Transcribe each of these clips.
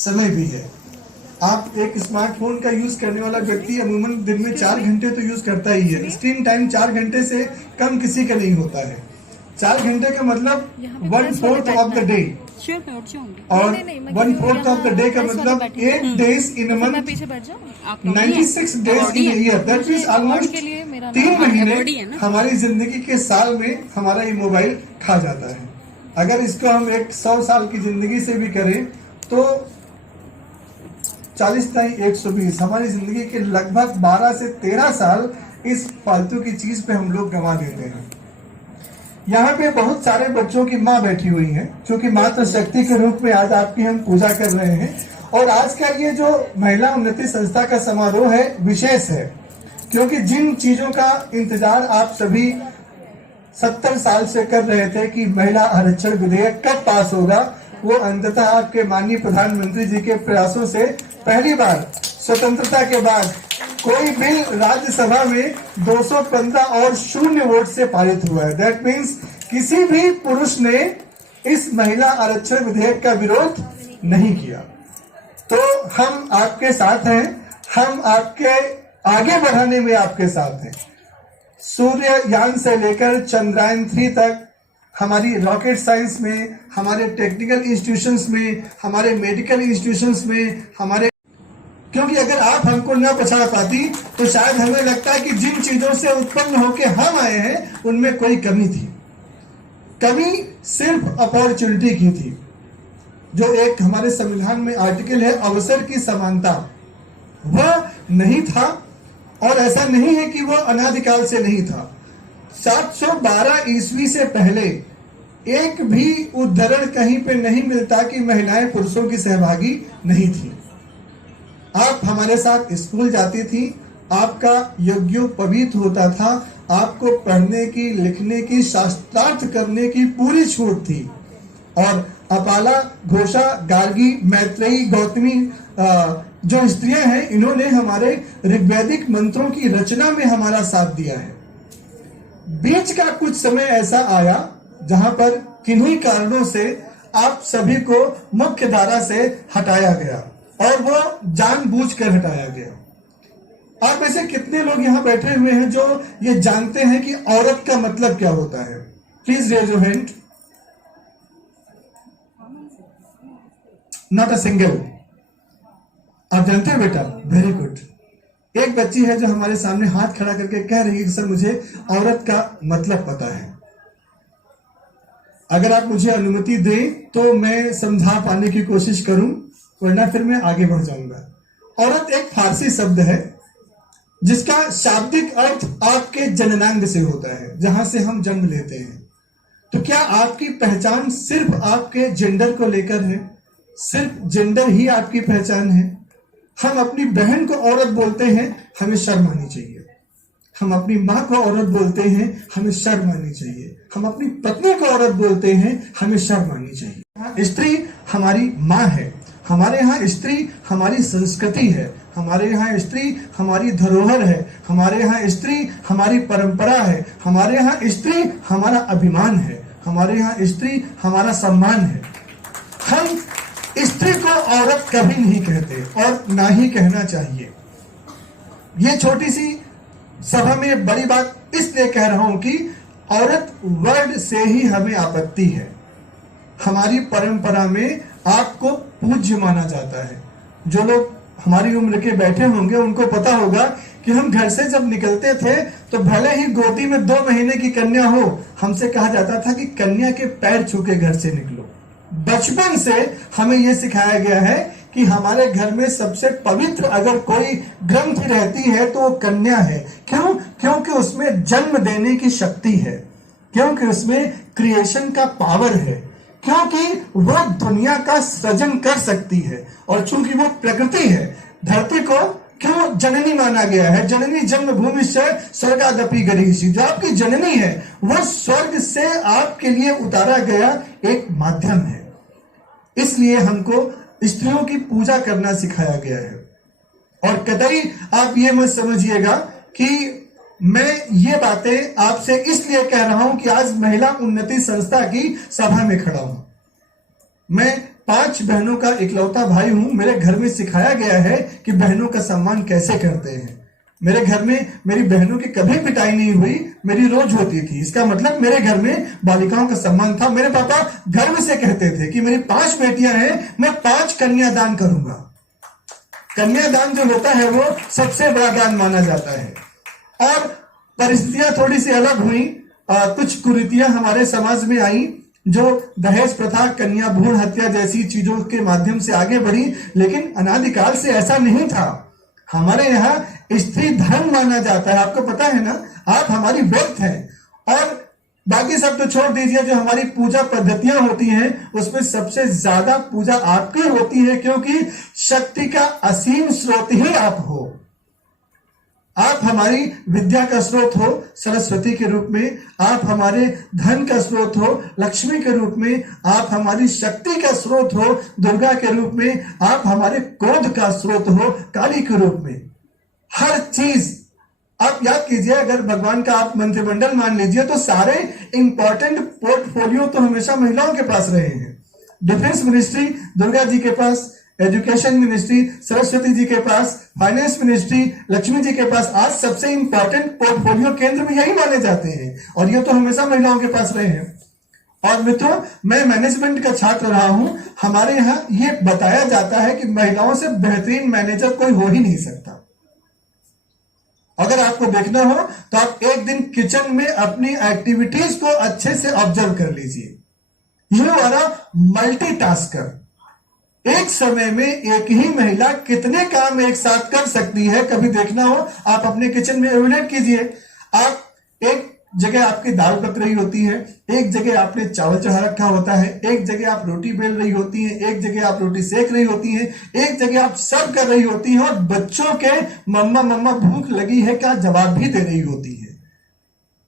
समय भी है। आप एक स्मार्टफोन का यूज करने वाला व्यक्ति अमूमन दिन में 4 घंटे तो यूज करता ही है। स्क्रीन टाइम 4 घंटे से कम किसी का नहीं होता है। 4 घंटे का मतलब 1/4 ऑफ द डे, और 1/4 ऑफ द डे का मतलब 8 days in a month, 96 days in year, that means almost 3 महीने हमारी जिंदगी के साल में हमारा ये मोबाइल खा जाता है। अगर इसको हम एक 100 साल की जिंदगी से भी करें तो 40×120 हमारी जिंदगी के लगभग 12 से 13 साल इस फालतू की चीज पे हम लोग गंवा देते हैं। यहाँ पे बहुत सारे बच्चों की माँ बैठी हुई हैं, जो कि मातृ शक्ति के रूप में आज आपकी हम पूजा कर रहे हैं। और आज का ये जो महिला उन्नति संस्था का समारोह है विशेष है, क्योंकि जिन चीजों का इंतजार आप सभी 70 साल से कर रहे थे कि महिला आरक्षण विधेयक कब पास होगा, वो अंततः आपके माननीय प्रधानमंत्री जी के प्रयासों से पहली बार स्वतंत्रता के बाद कोई बिल राज्यसभा में 215 और 0 वोट से पारित हुआ है। दैट मीन्स किसी भी पुरुष ने इस महिला आरक्षण विधेयक का विरोध नहीं किया। तो हम आपके साथ हैं, हम आपके आगे बढ़ाने में आपके साथ हैं। सूर्ययान से लेकर चंद्रयान 3 तक हमारी रॉकेट साइंस में, हमारे टेक्निकल इंस्टीट्यूशंस में, हमारे मेडिकल इंस्टीट्यूशंस में, हमारे, क्योंकि अगर आप हमको न पछाड़ पाती तो शायद हमें लगता है कि जिन चीजों से उत्पन्न होकर हम आए हैं उनमें कोई कमी थी। कमी सिर्फ अपॉर्चुनिटी की थी। जो एक हमारे संविधान में आर्टिकल है अवसर की समानता, वह नहीं था। और ऐसा नहीं है कि वह अनादिकाल से नहीं था। 712 ईस्वी से पहले एक भी उद्धरण कहीं पे नहीं मिलता कि महिलाएं पुरुषों की सहभागी नहीं थी। आप हमारे साथ स्कूल जाती थी, आपका यज्ञोपवीत होता था, आपको पढ़ने की, लिखने की, शास्त्रार्थ करने की पूरी छूट थी। और अपाला, घोषा, गार्गी, मैत्रेयी, गौतमी जो स्त्रियां हैं, इन्होंने हमारे ऋग्वैदिक मंत्रों की रचना में हमारा साथ दिया है। बीच का कुछ समय ऐसा आया जहां पर किन्हीं कारणों से आप सभी को मुख्य धारा से हटाया गया, और वो जानबूझकर हटाया गया। आप में से कितने लोग यहां बैठे हुए हैं जो ये जानते हैं कि औरत का मतलब क्या होता है? Please raise your hand. Not a single. आप जानते हैं बेटा? Very good. एक बच्ची है जो हमारे सामने हाथ खड़ा करके कह रही है कि सर मुझे औरत का मतलब पता है। अगर आप मुझे अनुमति दें तो मैं समझा पाने की कोशिश करूं, वरना फिर मैं आगे बढ़ जाऊंगा। औरत एक फारसी शब्द है जिसका शाब्दिक अर्थ आपके जननांग से होता है, जहां से हम जन्म लेते हैं। तो क्या आपकी पहचान सिर्फ आपके जेंडर को लेकर है? सिर्फ जेंडर ही आपकी पहचान है? हम अपनी बहन को औरत बोलते हैं, हमें शर्म आनी चाहिए। हम अपनी माँ को औरत बोलते हैं, हमें शर्म आनी चाहिए। हम अपनी पत्नी को औरत बोलते हैं, हमें शर्म आनी चाहिए। स्त्री हमारी माँ है, हमारे यहाँ स्त्री हमारी संस्कृति है, हमारे यहाँ स्त्री हमारी धरोहर है, हमारे यहाँ स्त्री हमारी परंपरा है, हमारे यहाँ स्त्री हमारा अभिमान है, हमारे यहाँ स्त्री हमारा सम्मान है। हम स्त्री को औरत कभी नहीं कहते और ना ही कहना चाहिए। ये छोटी सी सभा में बड़ी बात इसलिए कह रहा हूं कि औरत वर्ड से ही हमें आपत्ति है। हमारी परंपरा में आपको पूज्य माना जाता है। जो लोग हमारी उम्र के बैठे होंगे उनको पता होगा कि हम घर से जब निकलते थे तो भले ही गोदी में 2 महीने की कन्या हो, हमसे कहा जाता था कि कन्या के पैर छू के घर से निकलो। बचपन से हमें यह सिखाया गया है कि हमारे घर में सबसे पवित्र अगर कोई ग्रंथ रहती है तो वो कन्या है। क्यों? क्योंकि उसमें जन्म देने की शक्ति है, क्योंकि उसमें क्रिएशन का पावर है, क्योंकि वो दुनिया का सृजन कर सकती है। और चूंकि वो प्रकृति है, धरती को क्यों जननी माना गया है? जननी जन्मभूमि से स्वर्गादपि गरीयसी। जो आपकी जननी है वो स्वर्ग से आपके लिए उतारा गया एक माध्यम है। इसलिए हमको स्त्रियों की पूजा करना सिखाया गया है। और कतई आप ये मत समझिएगा कि मैं ये बातें आपसे इसलिए कह रहा हूं कि आज महिला उन्नति संस्था की सभा में खड़ा हूं। मैं 5 बहनों का इकलौता भाई हूं। मेरे घर में सिखाया गया है कि बहनों का सम्मान कैसे करते हैं। मेरे घर में मेरी बहनों की कभी पिटाई नहीं हुई, मेरी रोज होती थी। इसका मतलब मेरे घर में बालिकाओं का सम्मान था। मेरे पापा गर्व से कहते थे कि मेरी 5 बेटियां हैं, मैं 5 कन्यादान करूंगा। कन्यादान जो होता है वो सबसे बड़ा दान माना जाता है। और परिस्थितियां थोड़ी सी अलग हुई। कुछ कुरीतियां हमारे समाज में आई जो दहेज प्रथा, कन्या भ्रूण हत्या जैसी चीजों के माध्यम से आगे बढ़ी। लेकिन अनादिकाल से ऐसा नहीं था। हमारे यहाँ स्त्री धर्म माना जाता है। आपको पता है ना, आप हमारी व्यक्त हैं। और बाकी सब तो छोड़ दीजिए, जो हमारी पूजा पद्धतियां होती हैं उसमें सबसे ज्यादा पूजा आपकी होती है, क्योंकि शक्ति का असीम स्रोत ही आप हो। आप हमारी विद्या का स्रोत हो सरस्वती के रूप में, आप हमारे धन का स्रोत हो लक्ष्मी के रूप में, आप हमारी शक्ति का स्रोत हो दुर्गा के रूप में, आप हमारे क्रोध का स्रोत हो काली के रूप में। हर चीज आप याद कीजिए, अगर भगवान का आप मंत्रिमंडल मान लीजिए तो सारे इंपॉर्टेंट पोर्टफोलियो तो हमेशा महिलाओं के पास रहे हैं। डिफेंस मिनिस्ट्री दुर्गा जी के पास, एजुकेशन मिनिस्ट्री सरस्वती जी के पास, फाइनेंस मिनिस्ट्री लक्ष्मी जी के पास। आज सबसे इंपॉर्टेंट पोर्टफोलियो केंद्र में यही माने जाते हैं, और ये तो हमेशा महिलाओं के पास रहे हैं। और मित्रों, मैं मैनेजमेंट का छात्र रहा हूं। हमारे यहां ये बताया जाता है कि महिलाओं से बेहतरीन मैनेजर कोई हो ही नहीं सकता। अगर आपको देखना हो तो आप एक दिन किचन में अपनी एक्टिविटीज को अच्छे से ऑब्जर्व कर लीजिए। You are a multitasker. एक समय में एक ही महिला कितने काम एक साथ कर सकती है, कभी देखना हो आप अपने किचन में एविडेंट कीजिए। आप एक जगह आपकी दाल पक रही होती है, एक जगह आपने चावल चढ़ा रखा होता है, एक जगह आप रोटी बेल रही होती हैं, एक जगह आप रोटी सेक रही होती हैं, एक जगह आप सर्व कर रही होती हैं, और बच्चों के मम्मा मम्मा भूख लगी है का जवाब भी दे रही होती है।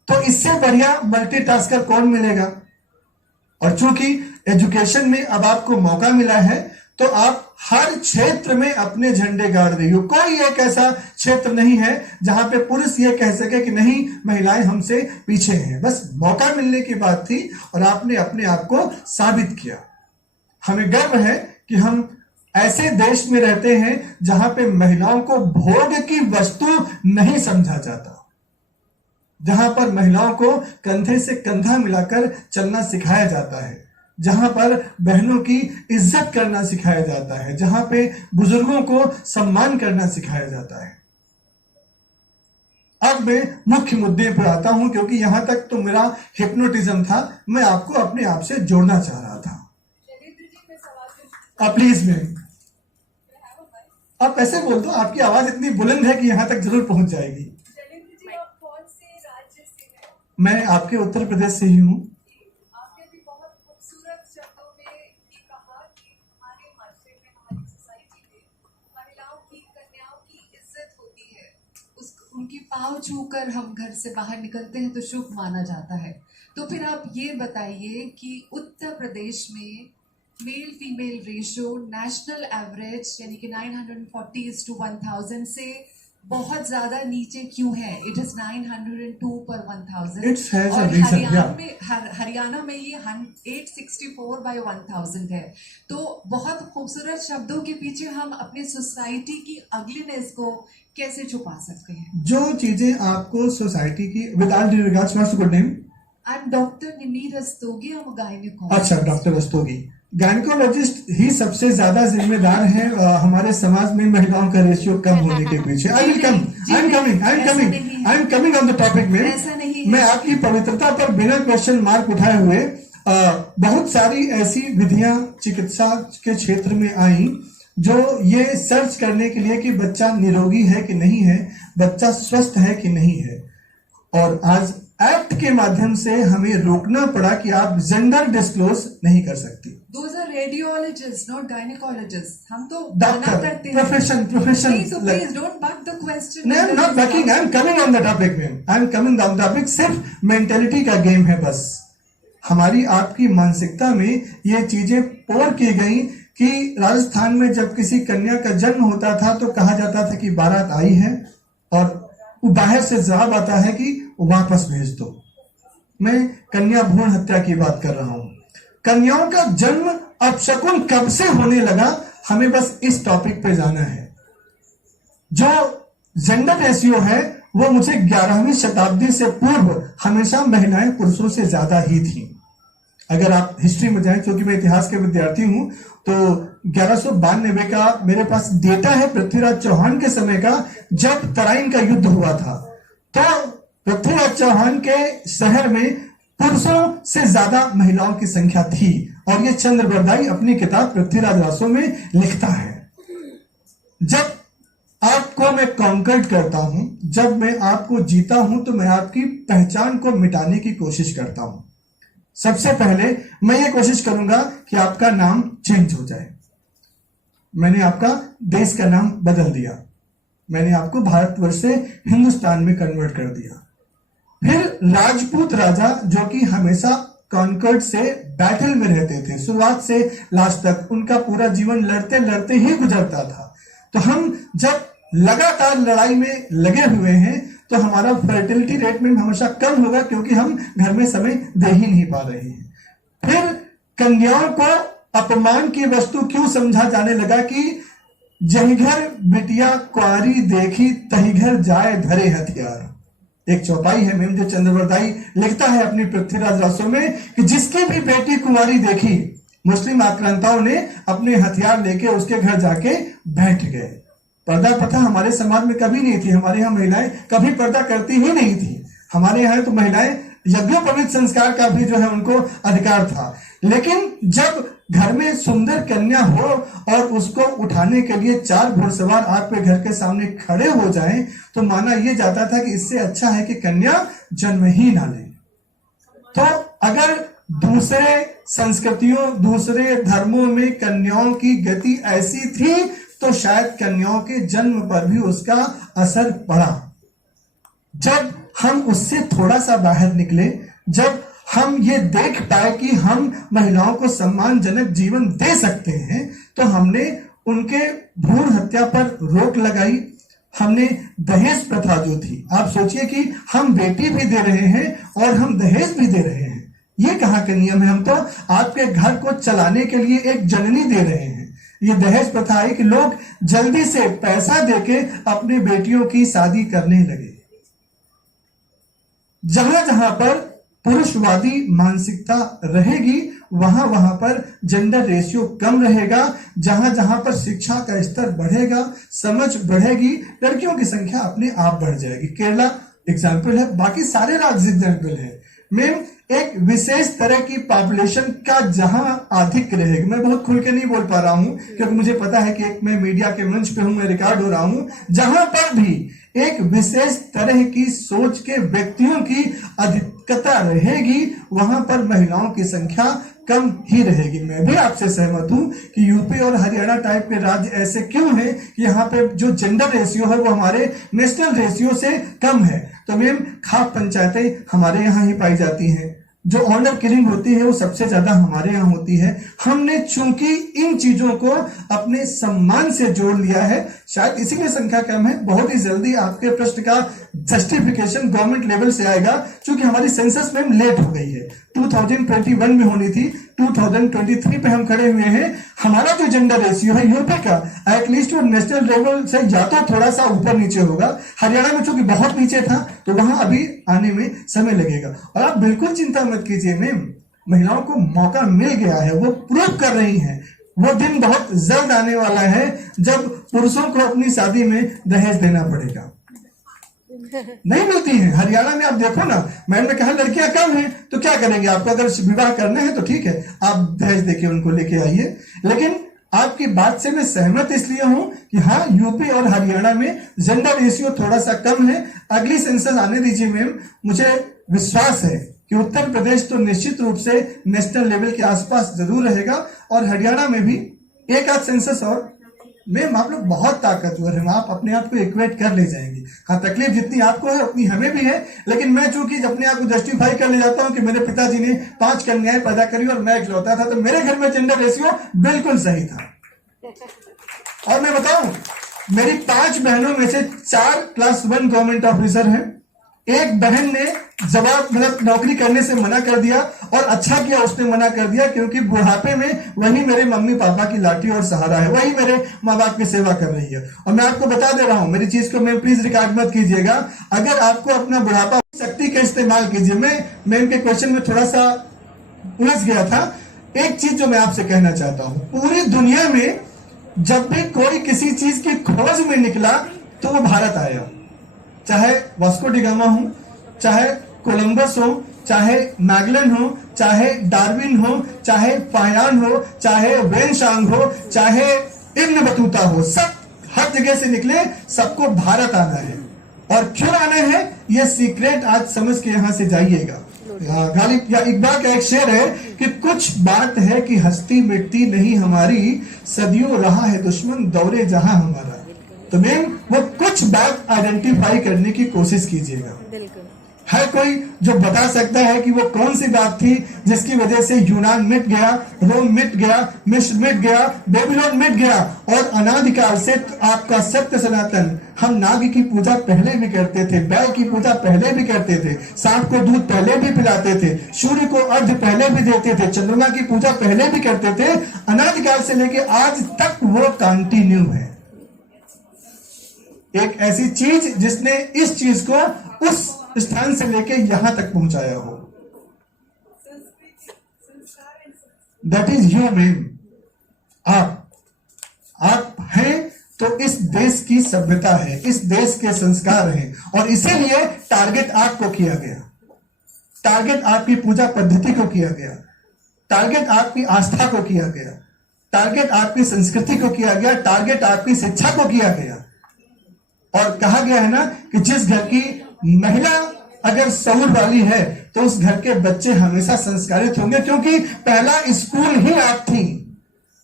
तो इससे बढ़िया मल्टीटास्कर कौन मिलेगा। और चूंकि एजुकेशन में अब आपको मौका मिला है तो आप हर क्षेत्र में अपने झंडे गाड़ रही हो। कोई एक ऐसा क्षेत्र नहीं है जहां पे पुरुष ये कह सके कि नहीं महिलाएं हमसे पीछे हैं। बस मौका मिलने की बात थी और आपने अपने आप को साबित किया। हमें गर्व है कि हम ऐसे देश में रहते हैं जहां पे महिलाओं को भोग की वस्तु नहीं समझा जाता, जहां पर महिलाओं को कंधे से कंधा मिलाकर चलना सिखाया जाता है, जहां पर बहनों की इज्जत करना सिखाया जाता है, जहां पे बुजुर्गों को सम्मान करना सिखाया जाता है। अब मैं मुख्य मुद्दे पर आता हूं, क्योंकि यहां तक तो मेरा हिप्नोटिज्म था। मैं आपको अपने आप से जोड़ना चाह रहा था। प्लीज मैम, आप ऐसे बोल दो, आपकी आवाज इतनी बुलंद है कि यहां तक जरूर पहुंच जाएगी। मैं आपके उत्तर प्रदेश से ही हूं। उनकी पाँव छूकर हम घर से बाहर निकलते हैं तो शुभ माना जाता है। तो फिर आप ये बताइए कि उत्तर प्रदेश में male female ratio national average यानी कि 940:1000 से बहुत ज्यादा नीचे क्यों है? इट इज 902 पर 1000। और हरियाणा में ये 864/1000 है। तो बहुत खूबसूरत शब्दों के पीछे हम अपनी सोसाइटी की अगलीनेस को कैसे छुपा सकते हैं? जो चीजें आपको सोसाइटी की, with all due regards, what's your good name? I am doctor Nimi Rastogi, हम गायनेकोलॉजिस्ट। अच्छा, डॉक्टर रस्तोगी। गायनेकोलॉजिस्ट ही सबसे ज्यादा जिम्मेदार है हमारे समाज में महिलाओं का रेशियो कम होने के पीछे। I am coming on the topic में। ऐसा नहीं, मैं आपकी पवित्रता पर बिना क्वेश्चन मार्क उठाए हुए बहुत सारी ऐसी विधियां चिकित्सा के क्षेत्र में आई जो ये सर्च करने के लिए कि बच्चा निरोगी है कि नहीं है, बच्चा स्वस्थ है कि नहीं है। और आज एक्ट के माध्यम से हमें रोकना पड़ा कि आप जेंडर डिस्क्लोज नहीं कर सकती। Those are radiologists, not gynecologists. हम तो डॉक्टर करते हैं। Profession So please don't bug the question. No, I'm not bugging. I'm coming on the topic, man. I'm coming on the topic. सिर्फ मेंटेलिटी का game है बस। हमारी आपकी मानसिकता में ये चीजें पोर की गई कि राजस्थान में जब किसी कन्या का जन्म होता था तो कहा जाता था कि बारात आई है, और बाहर से जवाब आता है कि वापस भेज दो। मैं कन्या भ्रूण हत्या की बात कर रहा हूं। कन्याओं का जन्म अपशकुन कब से होने लगा, हमें बस इस टॉपिक पे जाना है। जो जेंडर रेशियो है वो मुझे 11वीं शताब्दी से पूर्व हमेशा महिलाएं पुरुषों से ज्यादा ही थी। अगर आप हिस्ट्री में जाएं, क्योंकि मैं इतिहास के विद्यार्थी हूं, तो 1192 का मेरे पास डेटा है पृथ्वीराज चौहान के समय का, जब तराइन का युद्ध हुआ था। तो पृथ्वीराज चौहान के शहर में पुरुषों से ज्यादा महिलाओं की संख्या थी, और ये चंद्रबरदाई अपनी किताब पृथ्वीराज रासो में लिखता है। जब आपको मैं कॉन्कर्ड करता हूं, जब मैं आपको जीता हूं, तो मैं आपकी पहचान को मिटाने की कोशिश करता हूं। सबसे पहले मैं ये कोशिश करूंगा कि आपका नाम चेंज हो जाए। मैंने आपका देश का नाम बदल दिया, मैंने आपको भारतवर्ष से हिंदुस्तान में कन्वर्ट कर दिया। फिर राजपूत राजा, जो कि हमेशा कॉन्कर्ड से बैटल में रहते थे, शुरुआत से लास्ट तक उनका पूरा जीवन लड़ते लड़ते ही गुजरता था। तो हम जब लगातार लड़ाई में लगे हुए हैं, तो हमारा फर्टिलिटी रेट में हमेशा कम होगा, क्योंकि हम घर में समय दे ही नहीं पा रहे हैं। फिर कन्याओं को अपमान की वस्तु क्यों समझा जाने लगा कि जही घर बिटिया कुंवारी देखी, तही घर जाए धरे हथियार। एक चौपाई है मेम जो चंद्रबरदाई लिखता है अपनी पृथ्वीराज रासो में, कि जिसकी भी बेटी कुंवारी देखी, मुस्लिम आक्रांताओं ने अपने हथियार लेके उसके घर जाके बैठ गए। पर्दा प्रथा हमारे समाज में कभी नहीं थी, हमारे यहाँ महिलाएं कभी पर्दा करती ही नहीं थी। हमारे यहाँ तो महिलाएं यज्ञोपवीत संस्कार का भी जो है उनको अधिकार था। लेकिन जब घर में सुंदर कन्या हो और उसको उठाने के लिए 4 घुड़सवार आपके घर के सामने खड़े हो जाएं, तो माना यह जाता था कि इससे अच्छा है कि कन्या जन्म ही ना ले। तो अगर दूसरे संस्कृतियों, दूसरे धर्मों में कन्याओं की गति ऐसी थी, तो शायद कन्याओं के जन्म पर भी उसका असर पड़ा। जब हम उससे थोड़ा सा बाहर निकले, जब हम ये देख पाए कि हम महिलाओं को सम्मानजनक जीवन दे सकते हैं, तो हमने उनके भ्रूण हत्या पर रोक लगाई। हमने दहेज प्रथा जो थी, आप सोचिए कि हम बेटी भी दे रहे हैं और हम दहेज भी दे रहे हैं। ये कहाँ के नियम है? हम तो आपके घर को चलाने के लिए एक जननी दे रहे हैं। ये दहेज प्रथा है कि लोग जल्दी से पैसा देके अपनी बेटियों की शादी करने लगे। जहां जहां पर पुरुषवादी मानसिकता रहेगी, वहां वहां पर जेंडर रेशियो कम रहेगा। जहां जहां पर शिक्षा का स्तर बढ़ेगा, समझ बढ़ेगी, लड़कियों की संख्या अपने आप बढ़ जाएगी। केरला एग्जाम्पल है, बाकी सारे राज्य एग्जाम्पल है। मैम, एक विशेष तरह की पॉपुलेशन का जहां आधिक्य रहेगा, मैं बहुत खुल के नहीं बोल पा रहा हूं क्योंकि मुझे पता है कि एक मैं मीडिया के मंच पे हूं, मैं रिकॉर्ड हो रहा हूं। जहां पर भी एक विशेष तरह की सोच के व्यक्तियों की अधिकता रहेगी, वहां पर महिलाओं की संख्या कम ही रहेगी। मैं भी आपसे सहमत हूं कि यूपी और हरियाणा टाइप के राज्य ऐसे क्यों हैं कि यहाँ पे जो जेंडर रेशियो है वो हमारे नेशनल रेशियो से कम है। तो मैम, खाप पंचायतें हमारे यहाँ ही पाई जाती हैं, जो ऑनर किलिंग होती है वो सबसे ज्यादा हमारे यहाँ होती है। हमने चूंकि इन चीजों को अपने सम्मान से जोड़ लिया है, शायद इसीलिए संख्या कम है। बहुत ही जल्दी आपके प्रश्न का जस्टिफिकेशन गवर्नमेंट लेवल से आएगा, क्योंकि हमारी सेंसस में लेट हो गई है। 2021 में होनी थी, 2023 पे हम खड़े हुए हैं। हमारा जो जेंडर रेशियो है यूपी का, एटलीस्ट वो नेशनल लेवल से या तो थोड़ा सा ऊपर नीचे होगा। हरियाणा में चूंकि बहुत नीचे था, तो वहां अभी आने में समय लगेगा। और आप बिल्कुल चिंता मत कीजिए मैम, महिलाओं को मौका मिल गया है, वो प्रूव कर रही हैं। वो दिन बहुत जल्द आने वाला है जब पुरुषों को अपनी शादी में दहेज देना पड़ेगा। नहीं मिलती है। हरियाणा में आप देखो ना, मैंने ने कहा लड़कियां कम हैं, तो क्या करेंगे? आपको अगर विवाह करना है तो ठीक है, आप दहेज देके उनको लेके आइए। लेकिन आपकी बात से मैं सहमत इसलिए हूं कि हाँ, यूपी और हरियाणा में जेंडर रेशियो थोड़ा सा कम है। अगली सेंसस आने दीजिए मैम, मुझे विश्वास है कि उत्तर प्रदेश तो निश्चित रूप से नेशनल लेवल के आसपास जरूर रहेगा, और हरियाणा में भी एक आध सेंसस और। मैम, आप लोग बहुत ताकतवर हैं, आप अपने आप को इक्वेट कर ले जाएंगे। हाँ, तकलीफ जितनी आपको है उतनी हमें भी है, लेकिन मैं चूंकि अपने आप को जस्टिफाई कर ले जाता हूं कि मेरे पिताजी ने 5 कन्याएं पैदा करी और मैं इकलौता था, तो मेरे घर में जेंडर रेशियो बिल्कुल सही था। और मैं बताऊं, मेरी 5 बहनों में से 4 क्लास 1 गवर्नमेंट ऑफिसर हैं, एक बहन ने जवाब मतलब नौकरी करने से मना कर दिया, और अच्छा किया उसने मना कर दिया, क्योंकि बुढ़ापे में वही मेरे मम्मी पापा की लाठी और सहारा है, वही मेरे माँ बाप की सेवा कर रही है। और मैं आपको बता दे रहा हूं, मेरी चीज को मैं प्लीज रिकॉर्ड मत कीजिएगा, अगर आपको अपना बुढ़ापा शक्ति का इस्तेमाल कीजिए। मैं इनके क्वेश्चन में थोड़ा सा उलझ गया था। एक चीज जो मैं आपसे कहना चाहता हूं, पूरी दुनिया में जब भी कोई किसी चीज की खोज में निकला तो वो भारत आया, चाहे वास्को डिगामा हो, चाहे कोलंबस हो, चाहे मैगलन हो, चाहे डार्विन हो, चाहे पायान हो, चाहे वेनशांग हो, चाहे इब्न बतूता हो, सब हर जगह से निकले, सबको भारत आना है। और क्यों आना है ये सीक्रेट आज समझ के यहां से जाइएगा। गालिब या इकबाल का एक शेर है कि कुछ बात है कि हस्ती मिटती नहीं हमारी, सदियों रहा है दुश्मन दौरे जहां हमारा। तो मैम वो कुछ बात आइडेंटिफाई करने की कोशिश कीजिएगा। हर कोई जो बता सकता है कि वो कौन सी बात थी जिसकी वजह से यूनान मिट गया, रोम मिट गया, मिस्र मिट गया, बेबीलोन मिट गया, और अनादिकाल से आपका सत्य सनातन। हम नाग की पूजा पहले भी करते थे, बैल की पूजा पहले भी करते थे, सांप को दूध पहले भी पिलाते थे, सूर्य को अर्घ्य पहले भी देते थे, चंद्रमा की पूजा पहले भी करते थे। अनादिकाल से लेके आज तक वो कंटिन्यू है। एक ऐसी चीज जिसने इस चीज को उस स्थान से लेके यहां तक पहुंचाया हो, दैट इज यू मैम। आप हैं तो इस देश की सभ्यता है, इस देश के संस्कार हैं, और इसीलिए टारगेट आपको किया गया, टारगेट आपकी पूजा पद्धति को किया गया, टारगेट आपकी आस्था को किया गया, टारगेट आपकी संस्कृति को किया गया, टारगेट आपकी शिक्षा को किया गया। और कहा गया है ना कि जिस घर की महिला अगर शऊर वाली है तो उस घर के बच्चे हमेशा संस्कारित होंगे, क्योंकि पहला स्कूल ही आप थी।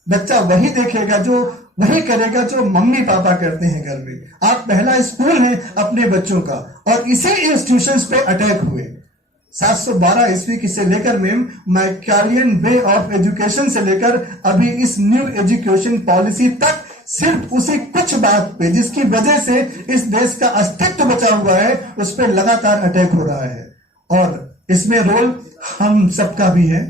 बच्चा वही देखेगा, जो वही करेगा जो मम्मी पापा करते हैं घर में। आप पहला स्कूल है अपने बच्चों का, और इसी इंस्टीट्यूशंस पे अटैक हुए 712 ईस्वी की से लेकर मैम मैकालियन वे ऑफ एजुकेशन से लेकर अभी इस न्यू एजुकेशन पॉलिसी तक, सिर्फ उसी कुछ बात पे जिसकी वजह से इस देश का अस्तित्व बचा हुआ है, उस पर लगातार अटैक हो रहा है। और इसमें रोल हम सबका भी है,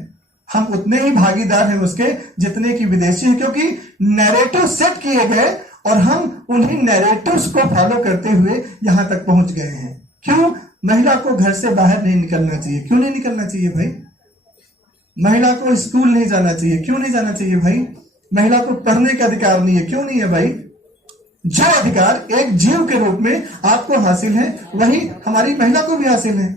हम उतने ही भागीदार हैं उसके जितने की विदेशी हैं, क्योंकि नैरेटिव सेट किए गए और हम उन्हीं नैरेटिव्स को फॉलो करते हुए यहां तक पहुंच गए हैं। क्यों महिला को घर से बाहर नहीं निकलना चाहिए? क्यों नहीं निकलना चाहिए भाई? महिला को स्कूल नहीं जाना चाहिए? क्यों नहीं जाना चाहिए भाई? महिला को पढ़ने का अधिकार नहीं है? क्यों नहीं है भाई? जो अधिकार एक जीव के रूप में आपको हासिल है, वही हमारी महिला को भी हासिल है।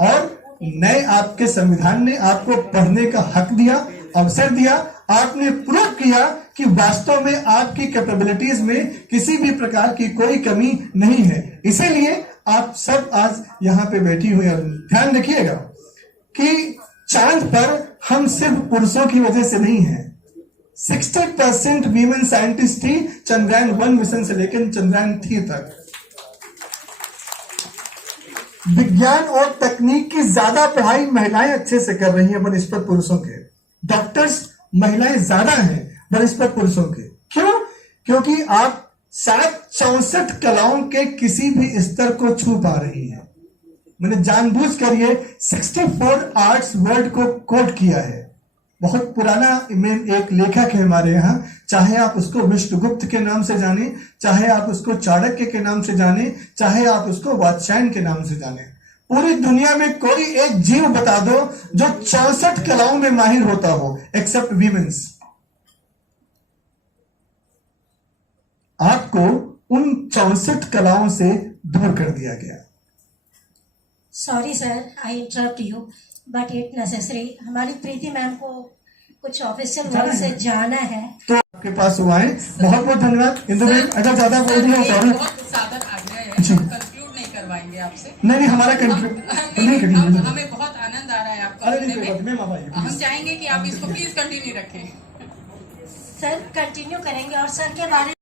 और नए आपके संविधान ने आपको पढ़ने का हक दिया, अवसर दिया। आपने प्रूव किया कि वास्तव में आपकी कैपेबिलिटीज में किसी भी प्रकार की कोई कमी नहीं है। इसीलिए आप सब आज यहां पे बैठी हुई हैं। ध्यान रखिएगा कि चांद पर हम सिर्फ पुरुषों की वजह से नहीं है। 60% वीमेन साइंटिस्ट थी चंद्रयान 1 मिशन से लेकर चंद्रयान 3 तक। विज्ञान और तकनीक की ज्यादा पढ़ाई महिलाएं अच्छे से कर रही हैं बनस्पत पुरुषों के। डॉक्टर्स महिलाएं ज्यादा हैं बनस्पत पुरुषों के। क्यों? क्योंकि आप 64 कलाओं के किसी भी स्तर को छू पा रही हैं। मैंने जानबूझकर ये 64 आर्ट्स वर्ड को कोट किया है। बहुत पुराना एक लेखक है हमारे यहाँ, चाहे आप उसको विष्णुगुप्त के नाम से जाने, चाहे आप उसको चाणक्य के नाम से जाने, चाहे आप उसको वात्स्यायन के नाम से जाने। पूरी दुनिया में कोई एक जीव बता दो जो 64 कलाओं में माहिर होता हो, एक्सेप्ट वीमेंस। आपको उन 64 कलाओं से दूर कर दिया गया। Sorry sir, I interrupt you, but it necessary. हमारी प्रीति मैम को कुछ ऑफिशियल वर्क से जाना है, तो आपके पास हुआ है। बहुत बहुत धन्यवाद। इंदु मैम अगर ज्यादा बोल रही हो सॉरी। बहुत सादर आज्ञा है, हम कंक्लूड नहीं करवाएंगे आपसे। नहीं हमारा कंक्लूड नहीं करेंगे। हमें बहुत आनंद आ रहा है आपका सुनने में। हम चाहेंगे कि आप इसको प्लीज कंटिन्यू रखें। सर कंटिन्यू करेंगे। और सर के बारे